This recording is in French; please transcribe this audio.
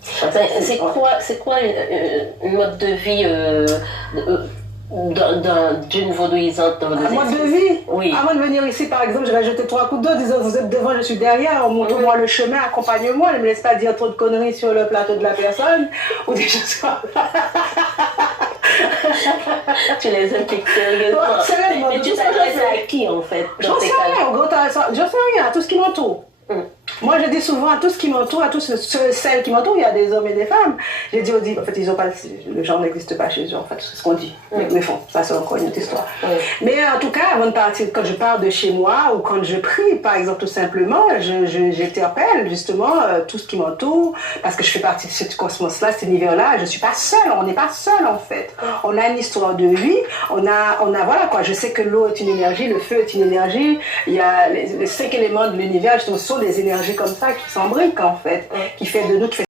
C'est quoi une mode de vie d'une vaudouisante? Un mode de vie? Oui. Avant de venir ici, par exemple, je vais jeter 3 coups d'eau, disant vous êtes devant, je suis derrière, montre-moi le chemin, accompagne-moi, ne me laisse pas dire trop de conneries sur le plateau de la personne, ou des choses comme ça. Tu les impliques sérieusement. Sérieusement. Mais tu t'adresses à qui en fait? J'en sais rien, j'en sais rien, à tout ce qui m'entoure. Moi, je dis souvent à tout ce qui m'entoure, à tous celles qui m'entourent, il y a des hommes et des femmes. J'ai dit, en fait, ils ont pas, le genre n'existe pas chez eux, en fait, c'est ce qu'on dit. Mais bon, ça c'est encore une autre histoire. Mais en tout cas, avant de partir, quand je pars de chez moi ou quand je prie, par exemple, tout simplement, j'interpelle justement tout ce qui m'entoure, parce que je fais partie de ce cosmos-là, cet univers-là. Je suis pas seule, on n'est pas seul en fait. On a une histoire de vie, on a voilà quoi. Je sais que l'eau est une énergie, le feu est une énergie. Il y a les 5 éléments de l'univers, ce sont des énergies comme ça qui s'embriquent en fait, qui fait de nous